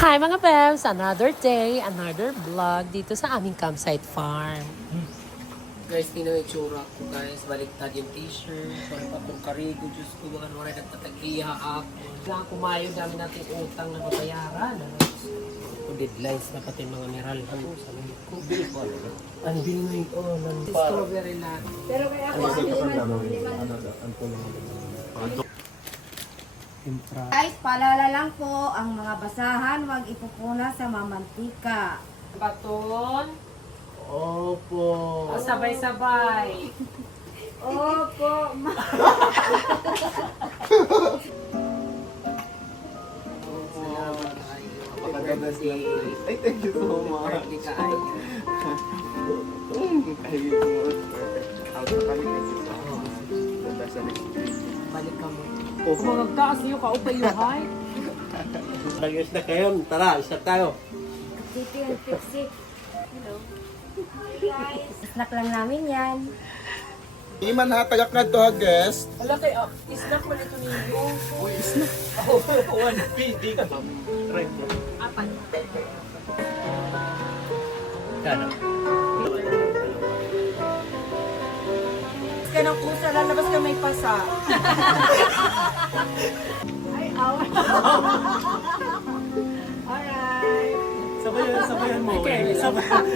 Hi mga Bebs! Another day, another vlog dito sa aming campsite farm. Guys, tingnan yung itsura ko guys. Baliktad yung t-shirt. Wala pa akong karigo. Diyos ko, baka wala nagtatagiha ako. Kailangan kumayo, dami natin utang na babayaran. Ito deadlines na pati mga mineral. Ano, sabi ko, bili ko. Ano, bili mo yung strawberry lang. Pero kaya ako guys, paalala lang po, ang mga basahan huwag ipupuna sa mamantika. Baton. Opo. Sabay-sabay. Opo. Salamat Pagkaganda sila. Ay, thank you so much. Birthday ka ay. Ay, out na kami kasi sa ganda sa next week. Balik ka mo. Oh. Kung magtaas niyo ka, upay yung high. Nag-is na kayo. Tara, start tayo. Titi and Pixie. Hello. Hi guys. Snack lang namin yan. Di man ha, tagak na to ha, guest. Wala kayo, snack mo nito ninyo. Uy, snack. One PD ka ba? Try mo. Apan. Kano? Ka ng pusa, lalabas ka may pasa. Ay, aw. Alright. Sabayan mo. Sabayan.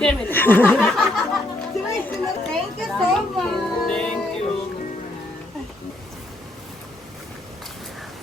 Damn it. Thank you so much. Thank you.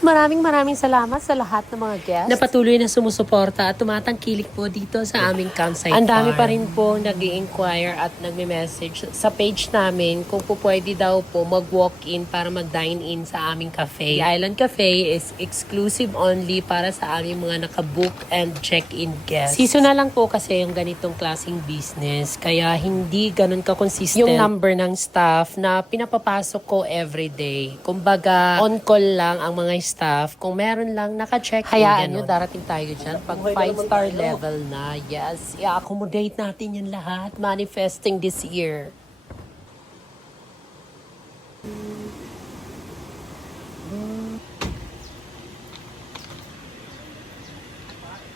Maraming salamat sa lahat ng mga guests na patuloy na sumusuporta at tumatangkilik po dito sa aming campsite farm. Ang dami pa rin po nag-i-inquire at nagme-message sa page namin kung po pwede daw po mag-walk-in para mag-dine-in sa aming cafe. The Island Cafe is exclusive only para sa aming mga nakabook and check-in guests. Seasonal lang po kasi yung ganitong klaseng business kaya hindi ganun ka-consistent yung number ng staff na pinapapasok ko everyday. Kumbaga, on-call lang ang mga staff. Kung meron lang naka-check, hayaan nyo, darating tayo dyan. Pag 5-star level na, yes, i-accommodate natin yan lahat. Manifesting this year.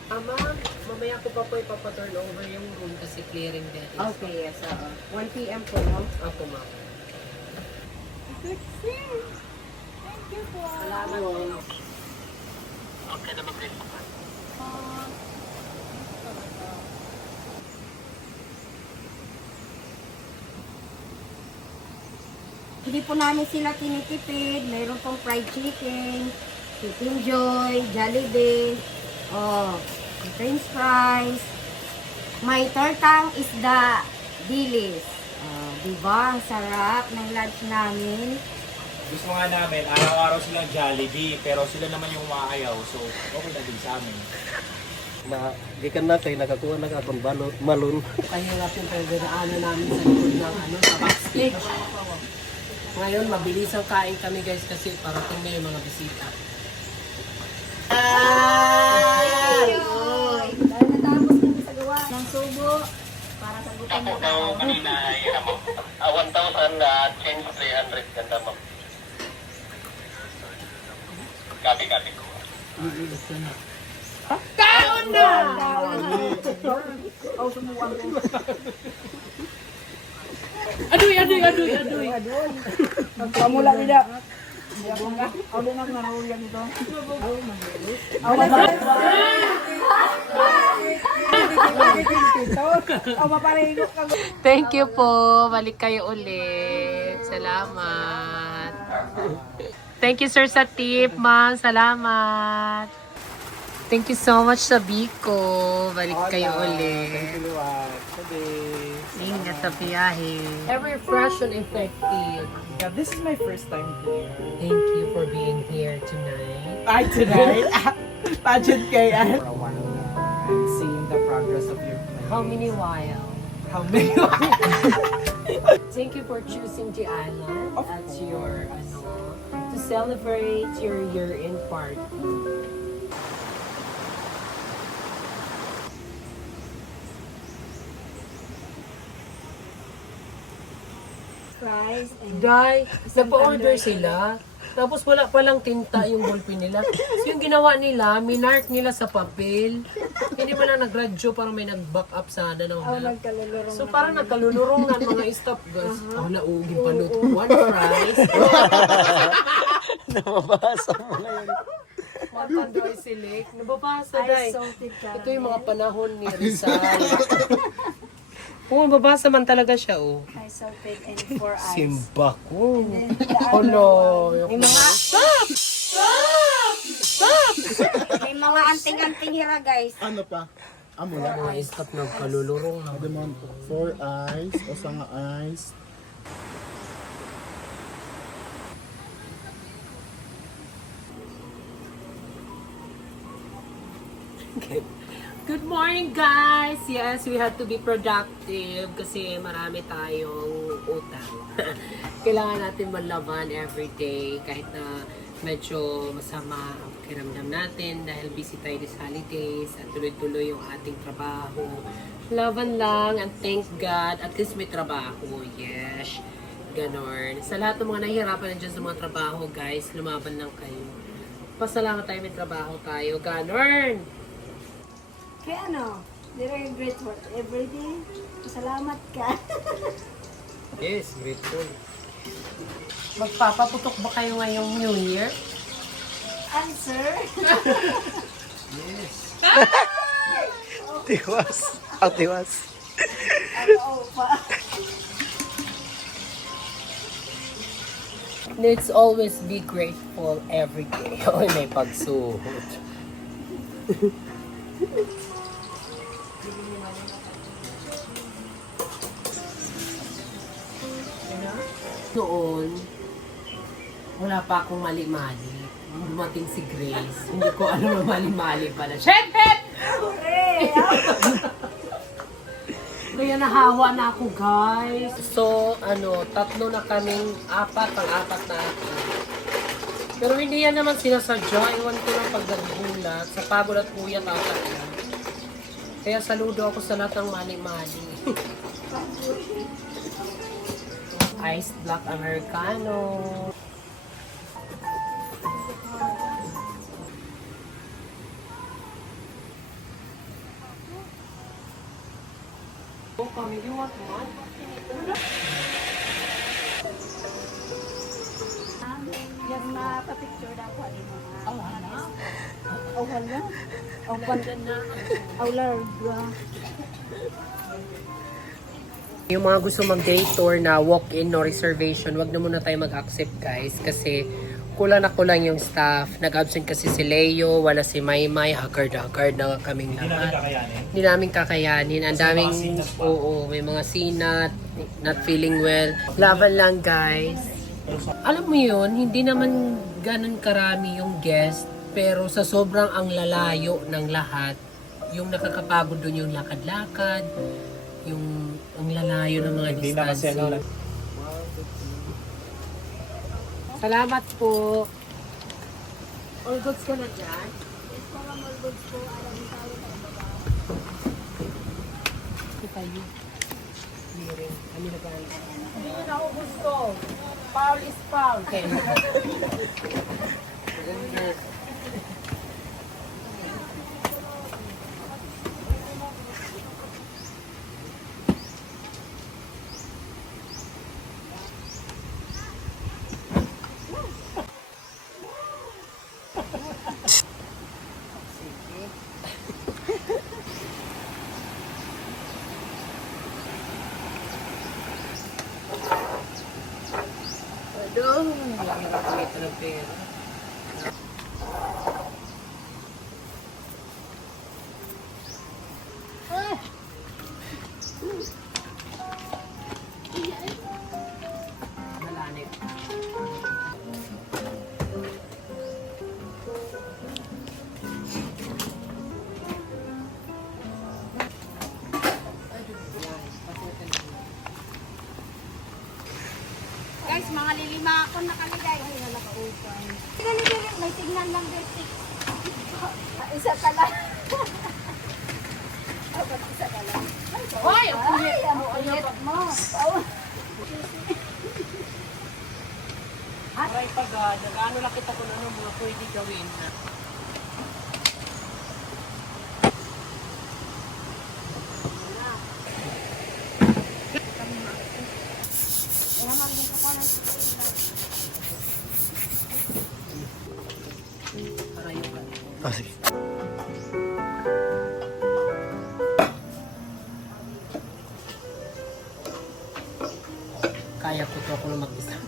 Ma'am, mamaya ko pa po ipapaturn over yung room kasi clearing din. Okay, yes. 1 p.m. po, no? Ako, ma'am. Salamat po. Okay na mag-green pa. Hindi po namin sila tinitipid. Mayroon pong fried chicken, chicken joy, Jollibee, french fries. May tortang isda, dilis. Diba? Ang sarap ng lunch namin. Gusto nga namin, araw-araw silang Jollibee, pero sila naman yung maayaw, so okay na din sa amin. Gikan na kayo, nakakuha na ka akong malun. Kaya natin pagdadaanan namin sa likod ng sa backstage. Ngayon, mabilis ang kain kami guys kasi parating na yung mga bisita. Ay! Dahil natapos kami sa gawa ng subo para sa gutom na tao. kanina ay 1,000 change 300 ganda mo. Copy. Kaon na! Oh, sumuwan ko. Aduy! Pamula nila. Ako na naruyan ito. Thank you po. Balik kayo ulit. Salamat. Thank you sir sa tip, ma'am. Salamat. Thank you so much sa Biko. Balik kayo ulit. Ingat sa biyahe. Ever fresh and effective. Yeah, this is my first time here. Thank you for being here tonight. Tonight, pageant kay for a while now and seeing the progress of your play. How many while? How many? Thank you for choosing the island Of as your to celebrate your year-end party. Fries and Dai, nagpa-order sila. Tapos wala palang tinta yung ballpen nila. So yung ginawa nila, minark nila sa papel. Hindi mo lang nagradyo, parang may nag-back up sana. No? Nagkalulurong. So parang nagkalulurong na mga staff guys. Oh, naugin pa luto. One fries. Nababasa mo ngayon. One doy select. Nababasa Ay, dahil. salted caramel. Ito yung mga panahon ni Rizal. Oo, mababasa man talaga siya, oh. Ay, salted and 4 eyes. Simba ko. Hello. May mga... May mga anting-anting hira, guys. Ano pa? Amo na. Mga staff nagkalulurong na. Demon 4 eyes o sa nga eyes. Good morning, guys! Yes, we have to be productive kasi marami tayong utang. Kailangan natin manlaban everyday kahit na medyo masama ang pakiramdam natin dahil busy tayo this holidays at tuloy-tuloy yung ating trabaho. Laban lang and thank God at least may trabaho. Yes, ganon. Sa lahat ng mga nahihirapan nandiyan sa mga trabaho, guys, lumaban lang kayo. Pasalamat tayo, may trabaho tayo. Ganon! Kaya ano, very grateful every day. Salamat ka. Yes, grateful. Magpapaputok ba kayo ngayong New Year? Answer. Tiwas. Ang tiwas. Oo pa. Let's always be grateful every day. Oy, may pagsuhot. Noon, wala pa akong mali-mali. Dumating si Grace. Hindi ko alam na mali-mali pala. Shit! Kaya nahawa na ako, guys. So, tatlo na kaming apat na ako. Pero hindi yan naman sinasadya. Iwan ko lang pagdagulat. Sa pagod at puyat apat yan. Kaya saludo ako sa lahat ng mali-mali. Iced Black Americano. Oh, kami, you want one? Yung mapapicture na ako ni mga. Oh, hala. Oh, hala. Oh, pandan na. Oh, larga. Yung mga gusto mag-day tour na walk-in no reservation, wag na muna tayo mag-accept, guys, kasi kulang na kulang yung staff. Nag-absent kasi si Leo, wala si Maymay, haggard na kaming Hindi namin lahat. kakayanin. Hindi namin kakayanin. Ang Kasi daming, mga sinat pa. oo, may mga sinat, not feeling well. Laban lang, guys. Alam mo yun, hindi naman ganun karami yung guest, pero sa sobrang ang lalayo ng lahat, yung nakakapagod dun yung lakad-lakad, yung ang lalayo ng mga Hindi na kasi distancing. Salamat po. All goods ka na dyan? Yes, mga all goods po. Alam mo tayo na baba. Ito tayo. Liring. Ano na ba? Hindi nyo na ako gusto. Foul is foul. Okay. Aduh, laki na po ito ng pera. Nalanip. Guys, mga lilima ako na kami guys. Ay, wala ka open. Gali, may signal lang dirty. Isa ka lang. Dapat isa ka lang. Hoy! Ang kulit! Ay, ang kulit mo. Oh. At Aray pagad, nag-ano lang kita kung ano mga pwede gawin na. Aray yung pala. Ah, sige. Kaya ko to ako na mag-isa.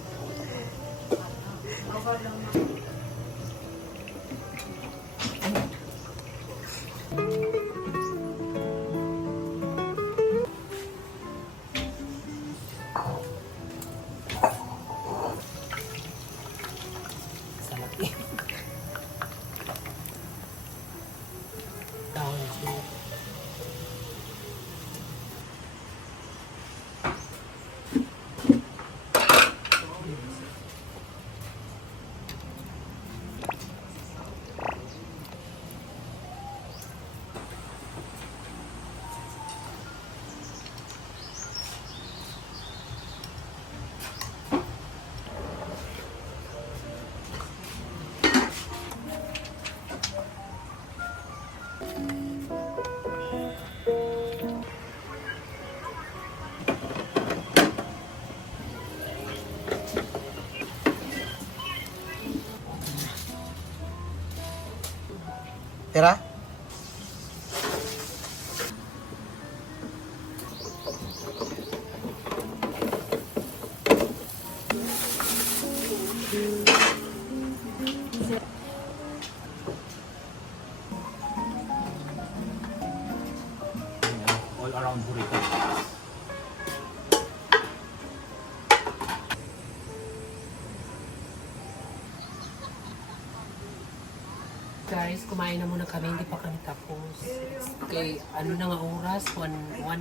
Salaki. Down to. Tira? All around burrito. Guys, kumain na muna kami, hindi pa kami tapos. Okay, ano na nga oras? 1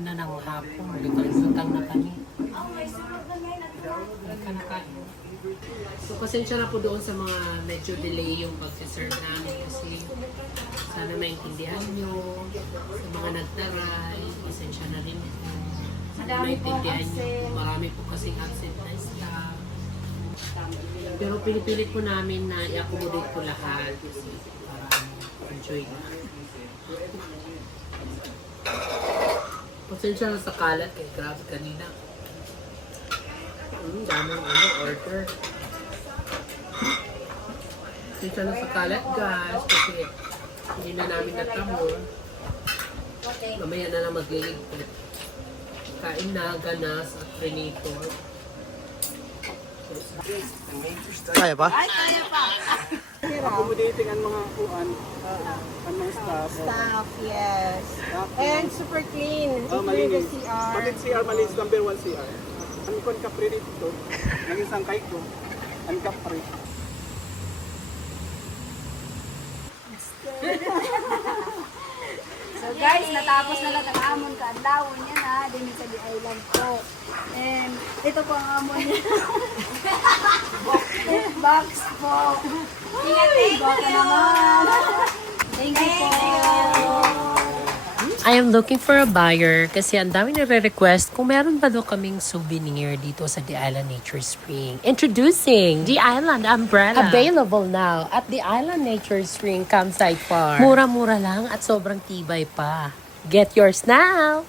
na ng hapon. Lutang na kami. Kanakain. So, pasensya na po doon sa mga medyo delay yung pag-serve namin kasi sana maintindihan nyo. Sa mga nagtaray, pasensya na rin po. Sana maintindihan nyo. Marami po kasing absent na staff. Pero pinipilit po namin na i-accommodate po lahat kasi para enjoy na. Pasensya na sa kalat kay grabe kanina. Daming order. Pasensya na sa kalat guys kasi hindi na namin natamo. Mamaya na lang magliligpit. Kain na, ganas at Renator. Kaya pa? Accommodating ang mga kuan, ang mga staff. Staff, yes. And super clean. Oh, Including the malinis. CR. Bakit CR malinis number 1 CR? Ang kon kapre dito, ang isang kay ko, ang kapre. So guys, natapos na lang ang amon ka. Ang lawon niya na, din sa The Island po. And ito po ang amon niya. Box po. Baka naman. Thank you po. I am looking for a buyer kasi ang dami nare-request kung meron ba daw kaming souvenir dito sa The Island Nature Spring. Introducing The Island Umbrella. Available now at The Island Nature Spring Campsite Farm. Mura-mura lang at sobrang tibay pa. Get yours now!